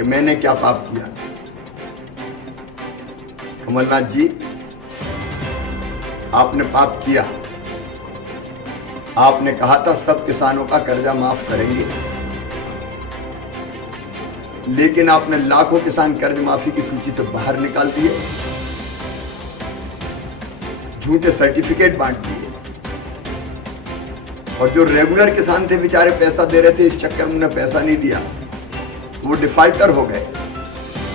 कि मैंने क्या पाप किया। कमलनाथ जी, आपने पाप किया। आपने कहा था सब किसानों का कर्जा माफ करेंगे, लेकिन आपने लाखों किसान कर्ज माफी की सूची से बाहर निकाल दिए, झूठे सर्टिफिकेट बांट दिए, और जो रेगुलर किसान थे बेचारे पैसा दे रहे थे, इस चक्कर में उन्हें पैसा नहीं दिया, वो डिफॉल्टर हो गए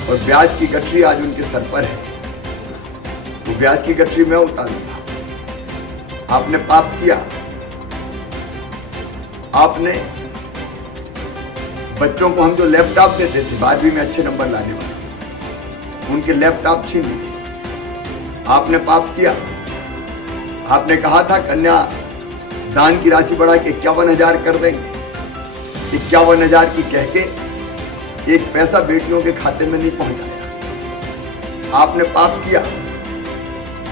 और ब्याज की गठरी आज उनके सर पर है। वो ब्याज की गठरी मैं उतारूंगा। आपने पाप किया। आपने बच्चों को हम जो लैपटॉप देते थे 12वीं में अच्छे नंबर लाने वाले, उनके लैपटॉप छीन लिए। आपने पाप किया। आपने कहा था कन्या दान की राशि बढ़ा के 51,000 कर देंगे। 51,000 की कह के एक पैसा बेटियों के खाते में नहीं पहुंचाया। आपने पाप किया।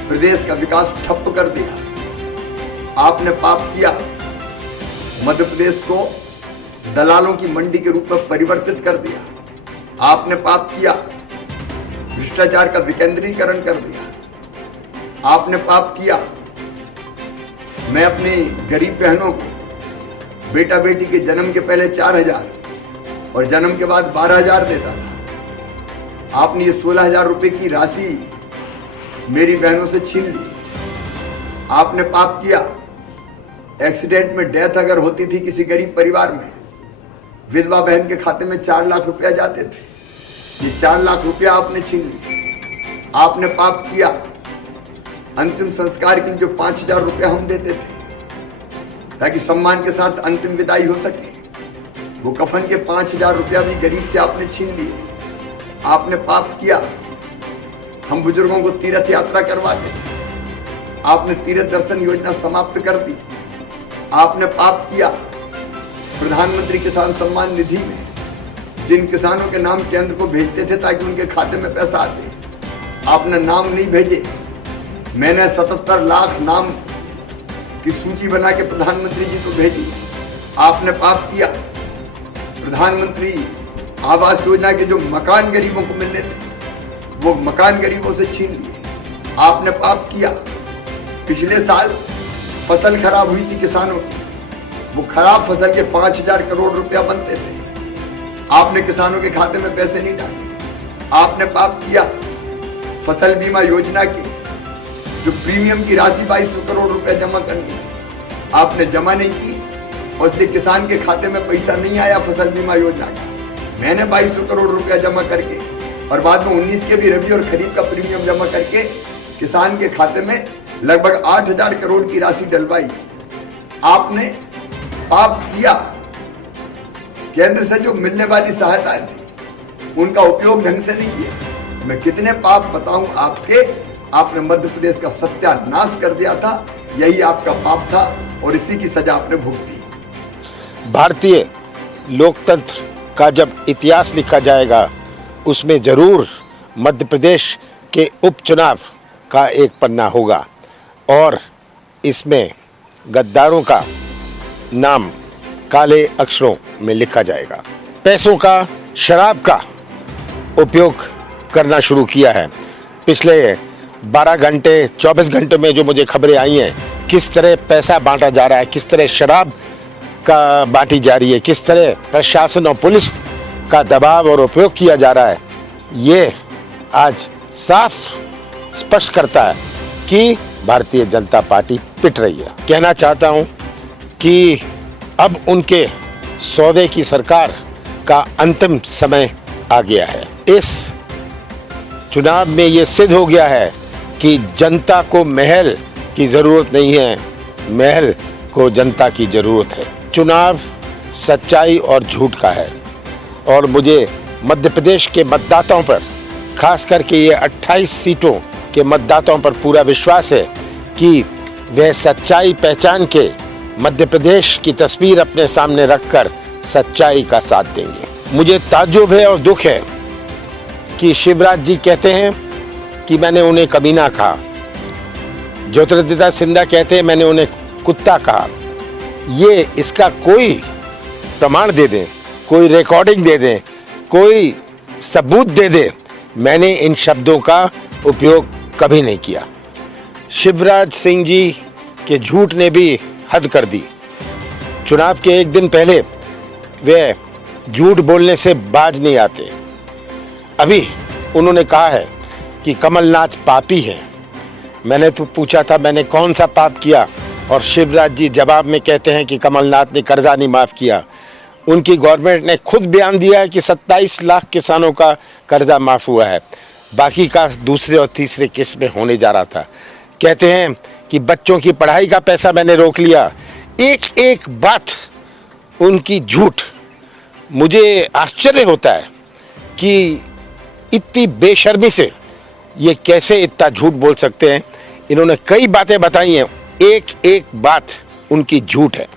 प्रदेश का विकास ठप्प कर दिया। आपने पाप किया। मध्य प्रदेश को दलालों की मंडी के रूप में परिवर्तित कर दिया। आपने पाप किया। भ्रष्टाचार का विकेंद्रीकरण कर दिया। आपने पाप किया। मैं अपनी गरीब बहनों को बेटा बेटी के जन्म के पहले 4,000 और जन्म के बाद 12,000 देता था। आपने ये 16,000 रुपए की राशि मेरी बहनों से छीन ली। आपने पाप किया। एक्सीडेंट में डेथ अगर होती थी किसी गरीब परिवार में, विधवा बहन के खाते में 4 लाख रुपया जाते थे। ये 4 लाख रुपया आपने छीन लिए। आपने पाप किया। अंतिम संस्कार के लिए जो 5,000 रुपया हम देते थे ताकि सम्मान के साथ अंतिम विदाई हो सके, वो कफन के 5,000 रुपया भी गरीब से आपने छीन लिए। आपने पाप किया। हम बुजुर्गों को तीर्थ यात्रा करवाते थे, आपने तीर्थ दर्शन योजना समाप्त कर दी। आपने पाप किया। प्रधानमंत्री किसान सम्मान निधि में जिन किसानों के नाम केंद्र को भेजते थे ताकि उनके खाते में पैसा आते, आपने नाम नहीं भेजे। मैंने 77 लाख नाम की सूची बना के प्रधानमंत्री जी को भेजी। आपने पाप किया। प्रधानमंत्री आवास योजना के जो मकान गरीबों को मिलने थे, वो मकान गरीबों से छीन लिए। आपने पाप किया। पिछले साल फसल खराब हुई थी किसानों की, वो खराब फसल के 5,000 करोड़ रुपया बनते थे, आपने किसानों के खाते में पैसे नहीं डाले। आपने पाप किया। फसल बीमा योजना की जो प्रीमियम की राशि 2200 करोड़ रुपया जमा करनी थी, आपने जमा नहीं की और इसलिए किसान के खाते में पैसा नहीं आया फसल बीमा योजना का। मैंने 2200 करोड़ रुपया जमा करके और बाद में 19 के भी रबी और खरीफ का प्रीमियम जमा करके किसान के खाते में लगभग 8,000 करोड़ की राशि डलवाई। आपने पाप किया। केंद्र से जो मिलने वाली सहायता थी उनका उपयोग ढंग से नहीं किया। मैं कितने पाप बताऊं आपके। आपने मध्य प्रदेश का सत्यानाश कर दिया था, यही आपका पाप था और इसी की सजा आपने भुगती। भारतीय लोकतंत्र का जब इतिहास लिखा जाएगा उसमें जरूर मध्य प्रदेश के उपचुनाव का एक पन्ना होगा और इसमें गद्दारों का नाम काले अक्षरों में लिखा जाएगा। पैसों का, शराब का उपयोग करना शुरू किया है। पिछले 12 घंटे 24 घंटे में जो मुझे खबरें आई हैं, किस तरह पैसा बांटा जा रहा है, किस तरह शराब का बांटी जा रही है, किस तरह प्रशासन और पुलिस का दबाव और उपयोग किया जा रहा है, ये आज साफ स्पष्ट करता है कि भारतीय जनता पार्टी पिट रही है। कहना चाहता हूं कि अब उनके सौदे की सरकार का अंतिम समय आ गया है। इस चुनाव में ये सिद्ध हो गया है कि जनता को महल की जरूरत नहीं है, महल को जनता की जरूरत है। चुनाव सच्चाई और झूठ का है और मुझे मध्य प्रदेश के मतदाताओं पर, खास करके ये 28 सीटों के मतदाताओं पर पूरा विश्वास है कि वह सच्चाई पहचान के मध्य प्रदेश की तस्वीर अपने सामने रखकर सच्चाई का साथ देंगे। मुझे ताज्जुब है और दुख है कि शिवराज जी कहते हैं कि मैंने उन्हें कमीना कहा, ज्योतिरादित्य सिंधिया कहते हैं मैंने उन्हें कुत्ता कहा। ये इसका कोई प्रमाण दे दें, कोई रिकॉर्डिंग दे दें, कोई सबूत दे दे, मैंने इन शब्दों का उपयोग कभी नहीं किया। शिवराज सिंह जी के झूठ ने भी हद कर दी। चुनाव के एक दिन पहले वे झूठ बोलने से बाज नहीं आते। अभी उन्होंने कहा है कि कमलनाथ पापी है। मैंने तो पूछा था मैंने कौन सा पाप किया, और शिवराज जी जवाब में कहते हैं कि कमलनाथ ने कर्जा नहीं माफ़ किया। उनकी गवर्नमेंट ने खुद बयान दिया है कि 27 लाख किसानों का कर्जा माफ़ हुआ है, बाकी का दूसरे और तीसरे किस्त में होने जा रहा था। कहते हैं कि बच्चों की पढ़ाई का पैसा मैंने रोक लिया। एक एक बात उनकी झूठ। मुझे आश्चर्य होता है कि इतनी बेशर्मी से ये कैसे इतना झूठ बोल सकते हैं। इन्होंने कई बातें बताई हैं, एक एक बात उनकी झूठ है।